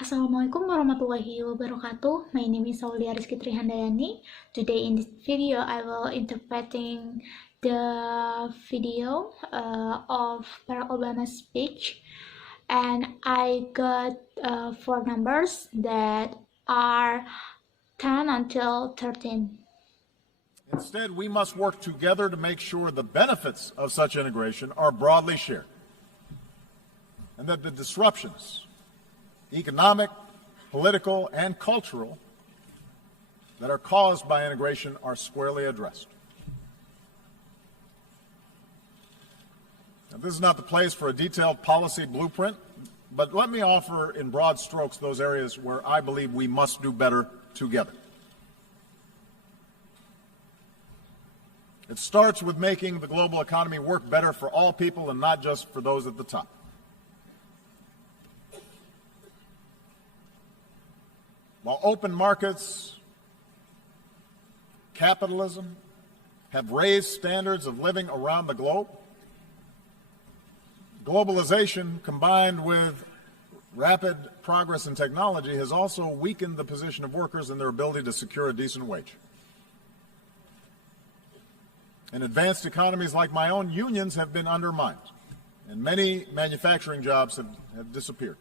Assalamualaikum warahmatullahi wabarakatuh. My name is Aulia Rizki. Today in this video, I will interpreting the video of Barack Obama's speech, and I got four numbers that are 10 until 13. Instead, we must work together to make sure the benefits of such integration are broadly shared, and that the disruptions, economic, political, and cultural, that are caused by integration are squarely addressed. Now, this is not the place for a detailed policy blueprint, but let me offer in broad strokes those areas where I believe we must do better together. It starts with making the global economy work better for all people and not just for those at the top. While open markets, capitalism have raised standards of living around the globe, globalization combined with rapid progress in technology has also weakened the position of workers and their ability to secure a decent wage. In advanced economies like my own, unions have been undermined, and many manufacturing jobs have disappeared.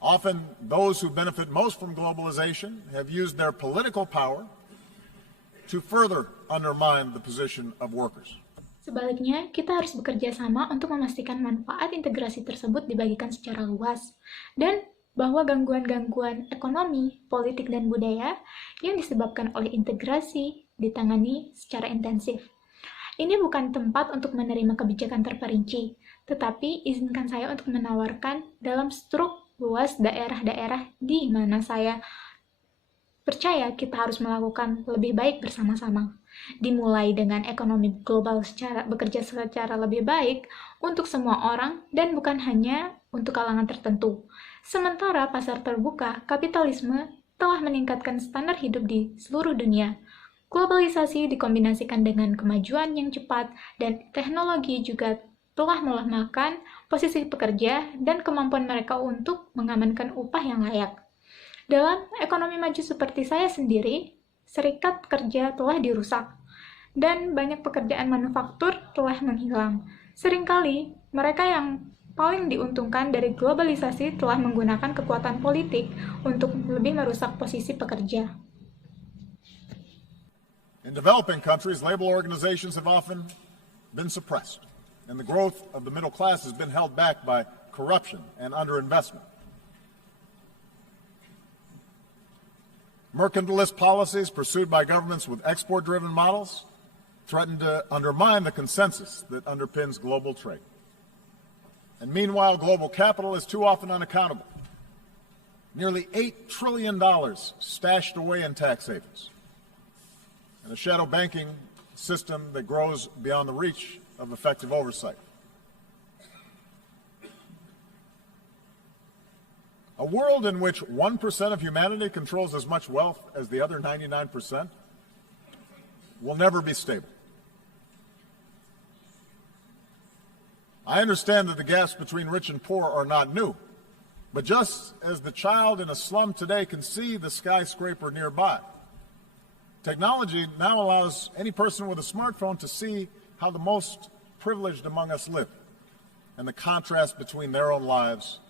Often, those who benefit most from globalization have used their political power to further undermine the position of workers. Sebaliknya, kita harus bekerja sama untuk memastikan manfaat integrasi tersebut dibagikan secara luas, dan bahwa gangguan-gangguan ekonomi, politik, dan budaya yang disebabkan oleh integrasi ditangani secara intensif. Ini bukan tempat untuk menerima kebijakan terperinci, tetapi izinkan saya untuk menawarkan dalam struk luas daerah-daerah di mana saya percaya kita harus melakukan lebih baik bersama-sama. Dimulai dengan ekonomi global bekerja secara lebih baik untuk semua orang dan bukan hanya untuk kalangan tertentu. Sementara pasar terbuka, kapitalisme telah meningkatkan standar hidup di seluruh dunia. Globalisasi dikombinasikan dengan kemajuan yang cepat dan teknologi juga telah melemahkan posisi pekerja dan kemampuan mereka untuk mengamankan upah yang layak. Dalam ekonomi maju seperti saya sendiri, serikat kerja telah dirusak, dan banyak pekerjaan manufaktur telah menghilang. Seringkali, mereka yang paling diuntungkan dari globalisasi telah menggunakan kekuatan politik untuk lebih merusak posisi pekerja. In developing countries, labor organizations have often been suppressed, and the growth of the middle class has been held back by corruption and underinvestment. Mercantilist policies pursued by governments with export-driven models threaten to undermine the consensus that underpins global trade. And meanwhile, global capital is too often unaccountable. Nearly $8 trillion stashed away in tax havens, and a shadow banking system that grows beyond the reach of effective oversight. A world in which 1% of humanity controls as much wealth as the other 99% will never be stable. I understand that the gaps between rich and poor are not new, but just as the child in a slum today can see the skyscraper nearby, technology now allows any person with a smartphone to see how the most privileged among us live and the contrast between their own lives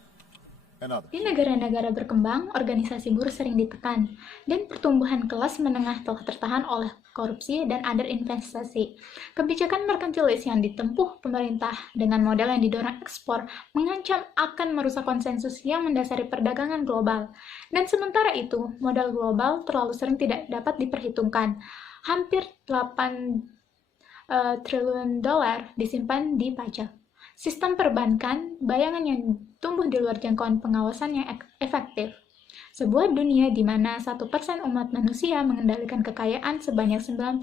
and others. Di negara-negara berkembang, organisasi buruh sering ditekan, dan pertumbuhan kelas menengah telah tertahan oleh korupsi dan underinvestasi. Kebijakan merkantilis yang ditempuh pemerintah dengan model yang didorong ekspor mengancam akan merusak konsensus yang mendasari perdagangan global. Dan sementara itu, modal global terlalu sering tidak dapat diperhitungkan. Hampir 8 triliun dolar disimpan di pajak. Sistem perbankan, bayangan yang tumbuh di luar jangkauan pengawasan yang efektif. Sebuah dunia di mana 1% umat manusia mengendalikan kekayaan sebanyak 99%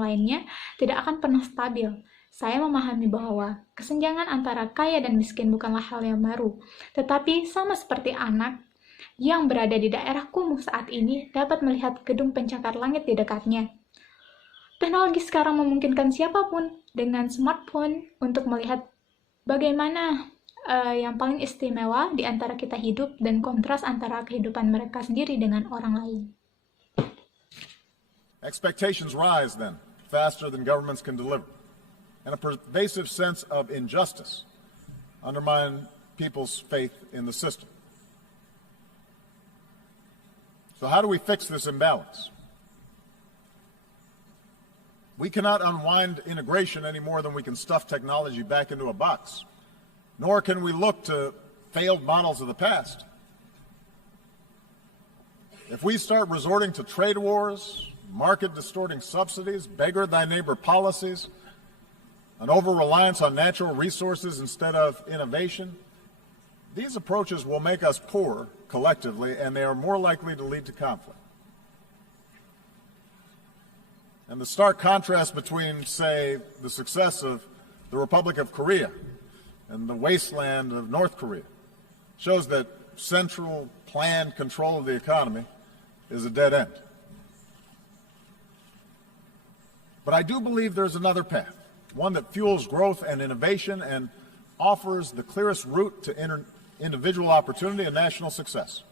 lainnya tidak akan pernah stabil. Saya memahami bahwa kesenjangan antara kaya dan miskin bukanlah hal yang baru, tetapi sama seperti anak yang berada di daerah kumuh saat ini dapat melihat gedung pencakar langit di dekatnya. Teknologi sekarang memungkinkan siapapun dengan smartphone untuk melihat bagaimana yang paling istimewa di antara kita hidup dan kontras antara kehidupan mereka sendiri dengan orang lain. Expectations rise then, faster than governments can deliver, and a pervasive sense of injustice undermine people's faith in the system. So how do we fix this imbalance? We cannot unwind integration any more than we can stuff technology back into a box, nor can we look to failed models of the past. If we start resorting to trade wars, market-distorting subsidies, beggar-thy-neighbor policies, an over-reliance on natural resources instead of innovation, these approaches will make us poor collectively, and they are more likely to lead to conflict. And the stark contrast between, say, the success of the Republic of Korea and the wasteland of North Korea shows that central planned control of the economy is a dead end. But I do believe there's another path, one that fuels growth and innovation and offers the clearest route to individual opportunity and national success.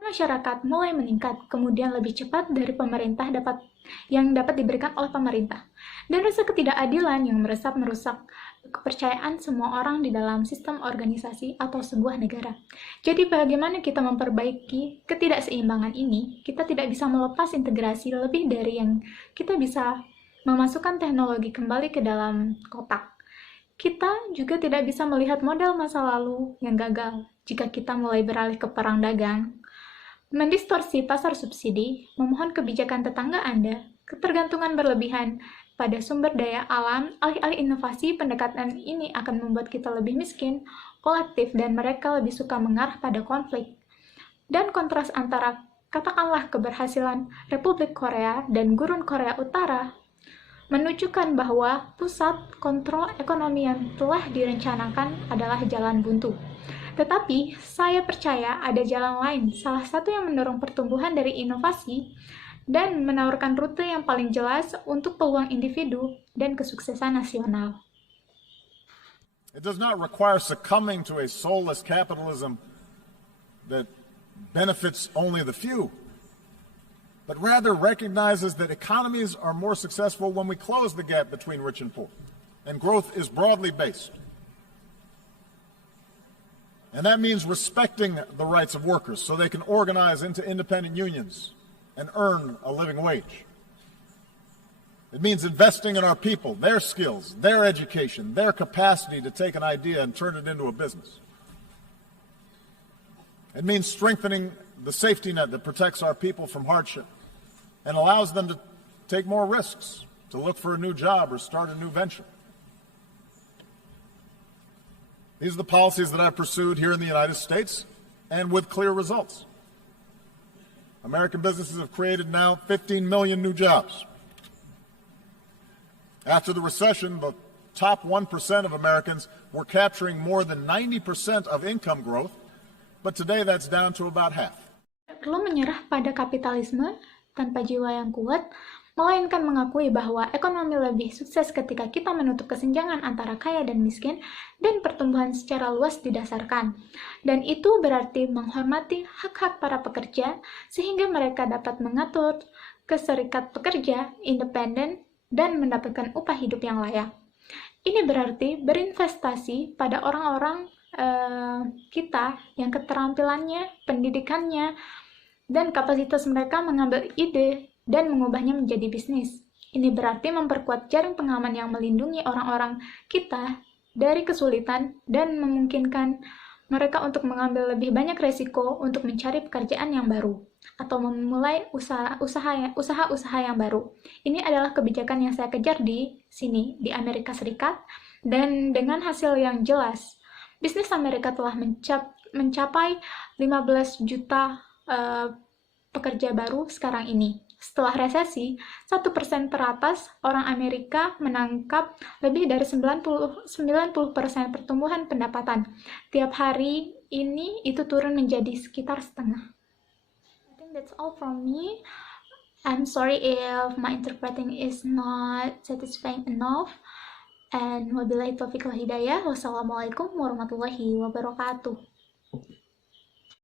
Masyarakat mulai meningkat, kemudian lebih cepat dari pemerintah yang dapat diberikan oleh pemerintah. Dan rasa ketidakadilan yang merusak kepercayaan semua orang di dalam sistem organisasi atau sebuah negara. Jadi bagaimana kita memperbaiki ketidakseimbangan ini? Kita tidak bisa melepas integrasi lebih dari yang kita bisa memasukkan teknologi kembali ke dalam kotak. Kita juga tidak bisa melihat model masa lalu yang gagal jika kita mulai beralih ke perang dagang, mendistorsi pasar subsidi, memohon kebijakan tetangga Anda, ketergantungan berlebihan pada sumber daya alam, alih-alih inovasi. Pendekatan ini akan membuat kita lebih miskin, kolektif, dan mereka lebih suka mengarah pada konflik. Dan kontras antara, katakanlah, keberhasilan Republik Korea dan Gurun Korea Utara menunjukkan bahwa pusat kontrol ekonomi yang telah direncanakan adalah jalan buntu. Tetapi, saya percaya ada jalan lain, salah satu yang mendorong pertumbuhan dari inovasi dan menawarkan rute yang paling jelas untuk peluang individu dan kesuksesan nasional. It does not require succumbing to a soulless capitalism that benefits only the few, but rather recognizes that economies are more successful when we close the gap between rich and poor, and growth is broadly based. And that means respecting the rights of workers so they can organize into independent unions and earn a living wage. It means investing in our people, their skills, their education, their capacity to take an idea and turn it into a business. It means strengthening the safety net that protects our people from hardship and allows them to take more risks, to look for a new job or start a new venture. These are the policies that I've pursued here in the United States, and with clear results. American businesses have created now 15 million new jobs. After the recession, the top 1% of Americans were capturing more than 90% of income growth, but today that's down to about half. Perlu menyerah pada kapitalisme tanpa jiwa yang kuat, melainkan mengakui bahwa ekonomi lebih sukses ketika kita menutup kesenjangan antara kaya dan miskin dan pertumbuhan secara luas didasarkan. Dan itu berarti menghormati hak-hak para pekerja sehingga mereka dapat mengatur ke serikat pekerja independen dan mendapatkan upah hidup yang layak. Ini berarti berinvestasi pada orang-orang kita yang keterampilannya, pendidikannya, dan kapasitas mereka mengambil ide dan mengubahnya menjadi bisnis. Ini berarti memperkuat jaring pengaman yang melindungi orang-orang kita dari kesulitan dan memungkinkan mereka untuk mengambil lebih banyak resiko untuk mencari pekerjaan yang baru atau memulai usaha-usaha yang baru. Ini adalah kebijakan yang saya kejar di sini, di Amerika Serikat, dan dengan hasil yang jelas. Bisnis Amerika telah mencapai 15 juta pekerja baru sekarang ini. Setelah resesi, 1% teratas orang Amerika menangkap lebih dari 90% pertumbuhan pendapatan. Tiap hari ini itu turun menjadi sekitar setengah. I think that's all from me. I'm sorry if my interpreting is not satisfying enough. And wabillahi taufiq wal hidayah. Wassalamualaikum warahmatullahi wabarakatuh.